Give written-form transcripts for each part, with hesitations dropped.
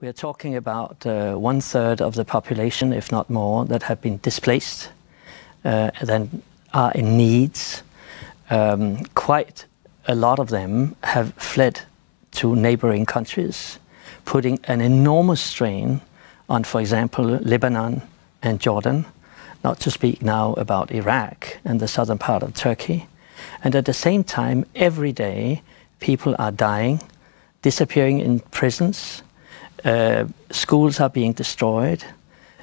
We are talking about 1/3 of the population, if not more, that have been displaced, then are in needs. Quite a lot of them have fled to neighboring countries, putting an enormous strain on, for example, Lebanon and Jordan, not to speak now about Iraq and the southern part of Turkey. And at the same time, every day, people are dying, disappearing in prisons. Schools are being destroyed.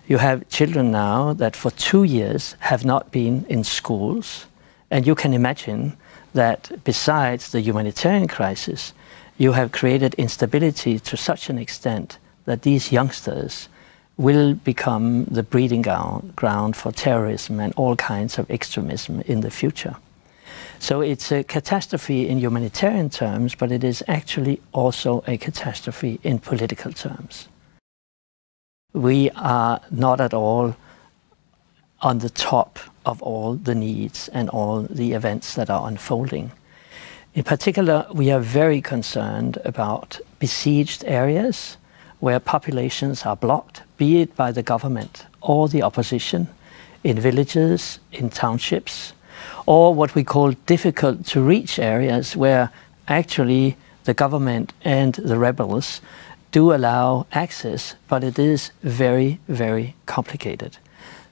You have children now that for 2 years have not been in schools. And you can imagine that besides the humanitarian crisis, you have created instability to such an extent that these youngsters will become the breeding ground for terrorism and all kinds of extremism in the future. So it's a catastrophe in humanitarian terms, but it is actually also a catastrophe in political terms. We are not at all on the top of all the needs and all the events that are unfolding. In particular, we are very concerned about besieged areas where populations are blocked, be it by the government or the opposition, in villages, in townships, or what we call difficult to reach areas where actually the government and the rebels do allow access, but it is very, very complicated.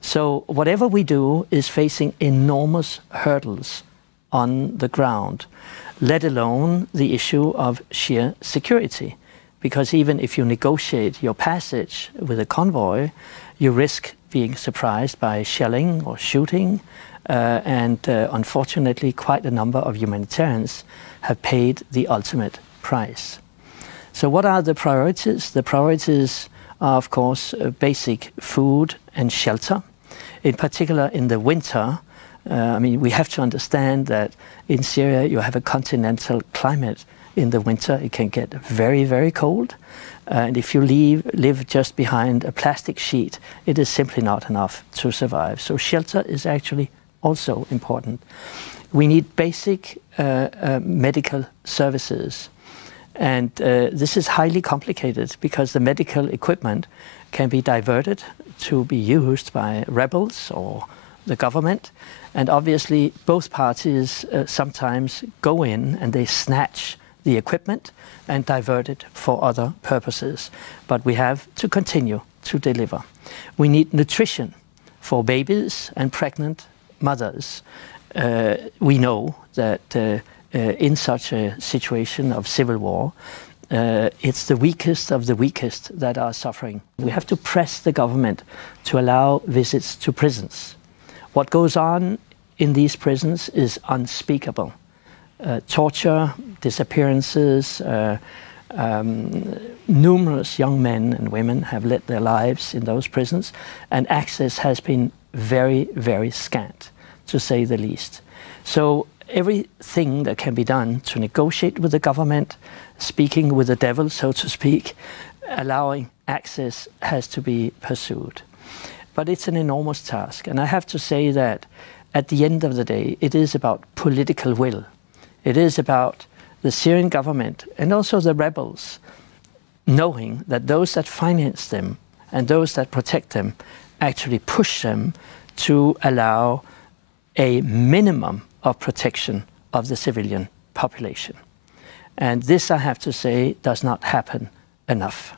So whatever we do is facing enormous hurdles on the ground, let alone the issue of sheer security. Because even if you negotiate your passage with a convoy, you risk being surprised by shelling or shooting. Unfortunately, quite a number of humanitarians have paid the ultimate price. So what are the priorities? The priorities are, of course, basic food and shelter. In particular, in the winter, we have to understand that in Syria you have a continental climate. In the winter it can get very, very cold. And if you live just behind a plastic sheet, it is simply not enough to survive. So shelter is actually also important. We need basic medical services. And this is highly complicated because the medical equipment can be diverted to be used by rebels or the government. And obviously both parties sometimes go in and they snatch the equipment and divert it for other purposes. But we have to continue to deliver. We need nutrition for babies and pregnant mothers. We know that in such a situation of civil war, it's the weakest of the weakest that are suffering. We have to press the government to allow visits to prisons. What goes on in these prisons is unspeakable. Torture, disappearances, numerous young men and women have led their lives in those prisons, and access has been very, very scant, to say the least. So everything that can be done to negotiate with the government, speaking with the devil, so to speak, allowing access has to be pursued. But it's an enormous task, and I have to say that at the end of the day, it is about political will. It is about the Syrian government and also the rebels knowing that those that finance them and those that protect them actually push them to allow a minimum of protection of the civilian population. And this, I have to say, does not happen enough.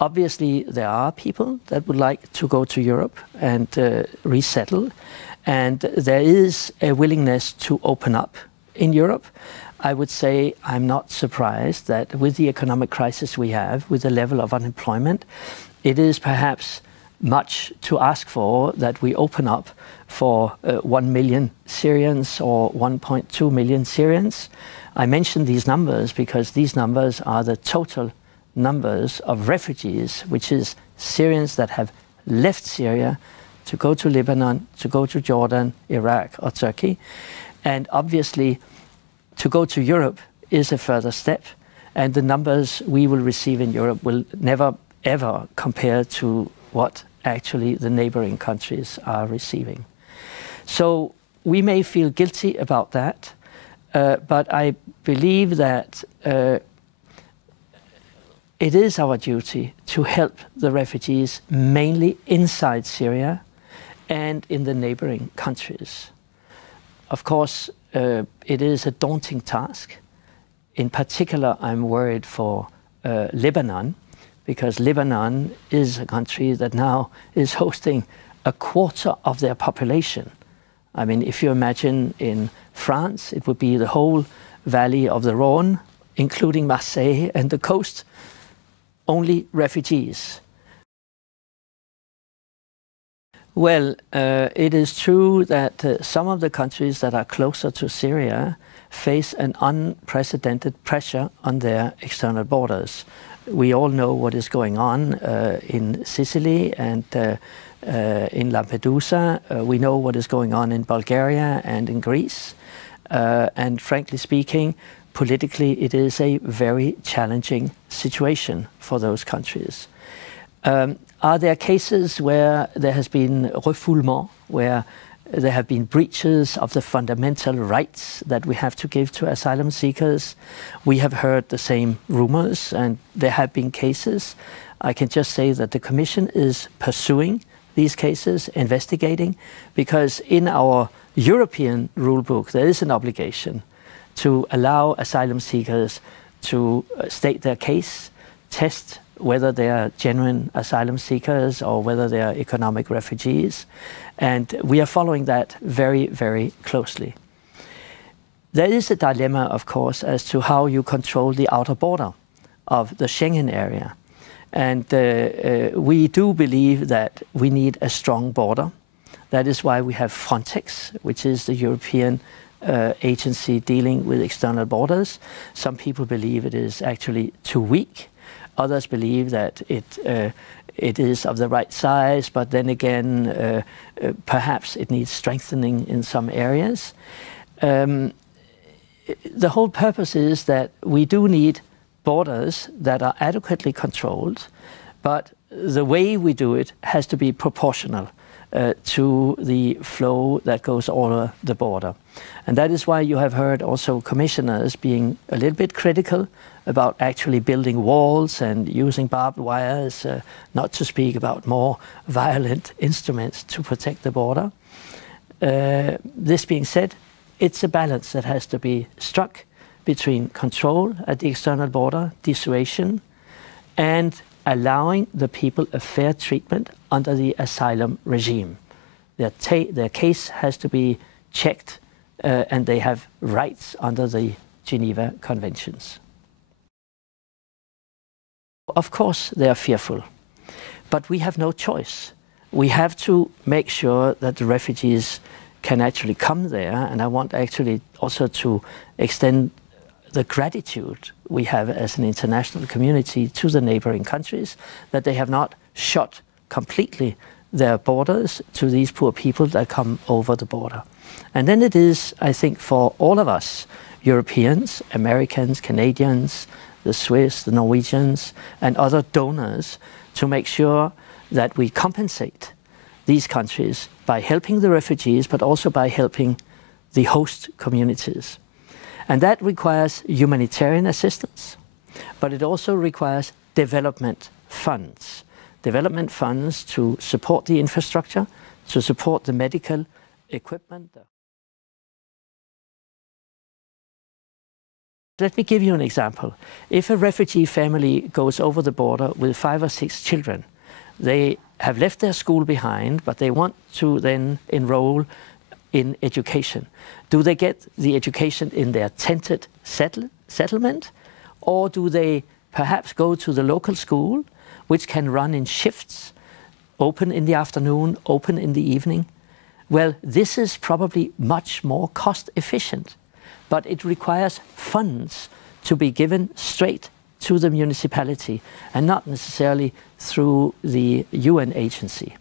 Obviously, there are people that would like to go to Europe and resettle. And there is a willingness to open up in Europe. I would say I'm not surprised that with the economic crisis we have, with the level of unemployment, it is perhaps much to ask for that we open up for 1 million Syrians or 1.2 million Syrians. I mention these numbers because these numbers are the total numbers of refugees, which is Syrians that have left Syria to go to Lebanon, to go to Jordan, Iraq or Turkey. And obviously to go to Europe is a further step, and the numbers we will receive in Europe will never ever compare to what actually the neighboring countries are receiving. So we may feel guilty about that, but I believe that it is our duty to help the refugees mainly inside Syria and in the neighboring countries. Of course, it is a daunting task. In particular, I'm worried for Lebanon, because Lebanon is a country that now is hosting a quarter of their population. I mean, if you imagine in France, it would be the whole valley of the Rhone, including Marseille and the coast, only refugees. Well, it is true that some of the countries that are closer to Syria face an unprecedented pressure on their external borders. We all know what is going on in Sicily and in Lampedusa. We know what is going on in Bulgaria and in Greece. And frankly speaking, politically, it is a very challenging situation for those countries. Are there cases where there has been refoulement, where there have been breaches of the fundamental rights that we have to give to asylum seekers? We have heard the same rumors, and there have been cases. I can just say that the Commission is pursuing these cases, investigating, because in our European rulebook there is an obligation to allow asylum seekers to state their case, test whether they are genuine asylum seekers or whether they are economic refugees. And we are following that very, very closely. There is a dilemma, of course, as to how you control the outer border of the Schengen area. And we do believe that we need a strong border. That is why we have Frontex, which is the European agency dealing with external borders. Some people believe it is actually too weak. Others believe that it is of the right size, but then again, perhaps it needs strengthening in some areas. The whole purpose is that we do need borders that are adequately controlled, but the way we do it has to be proportional to the flow that goes over the border. And that is why you have heard also commissioners being a little bit critical about actually building walls and using barbed wires, not to speak about more violent instruments to protect the border. This being said, it's a balance that has to be struck between control at the external border, dissuasion, and allowing the people a fair treatment under the asylum regime. Their case has to be checked, and they have rights under the Geneva Conventions. Of course, they are fearful, but we have no choice. We have to make sure that the refugees can actually come there, and I want actually also to extend the gratitude we have as an international community to the neighboring countries, that they have not shut completely their borders to these poor people that come over the border. And then it is, I think, for all of us, Europeans, Americans, Canadians, the Swiss, the Norwegians, and other donors, to make sure that we compensate these countries by helping the refugees, but also by helping the host communities. And that requires humanitarian assistance, but it also requires development funds. Development funds to support the infrastructure, to support the medical equipment. Let me give you an example. If a refugee family goes over the border with 5 or 6 children, they have left their school behind, but they want to then enroll in education. Do they get the education in their tented settlement, or do they perhaps go to the local school, which can run in shifts, open in the afternoon, open in the evening? Well, this is probably much more cost efficient, but it requires funds to be given straight to the municipality and not necessarily through the UN agency.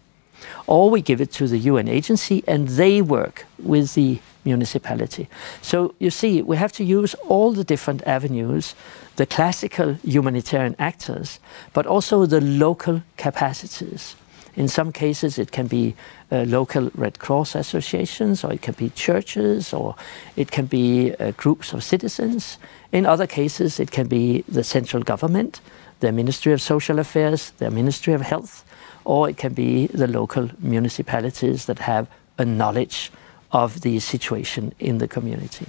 Or we give it to the UN agency and they work with the municipality. So you see, we have to use all the different avenues, the classical humanitarian actors, but also the local capacities. In some cases, it can be local Red Cross associations, or it can be churches, or it can be groups of citizens. In other cases, it can be the central government their Ministry of Social Affairs, their Ministry of Health, or it can be the local municipalities that have a knowledge of the situation in the community.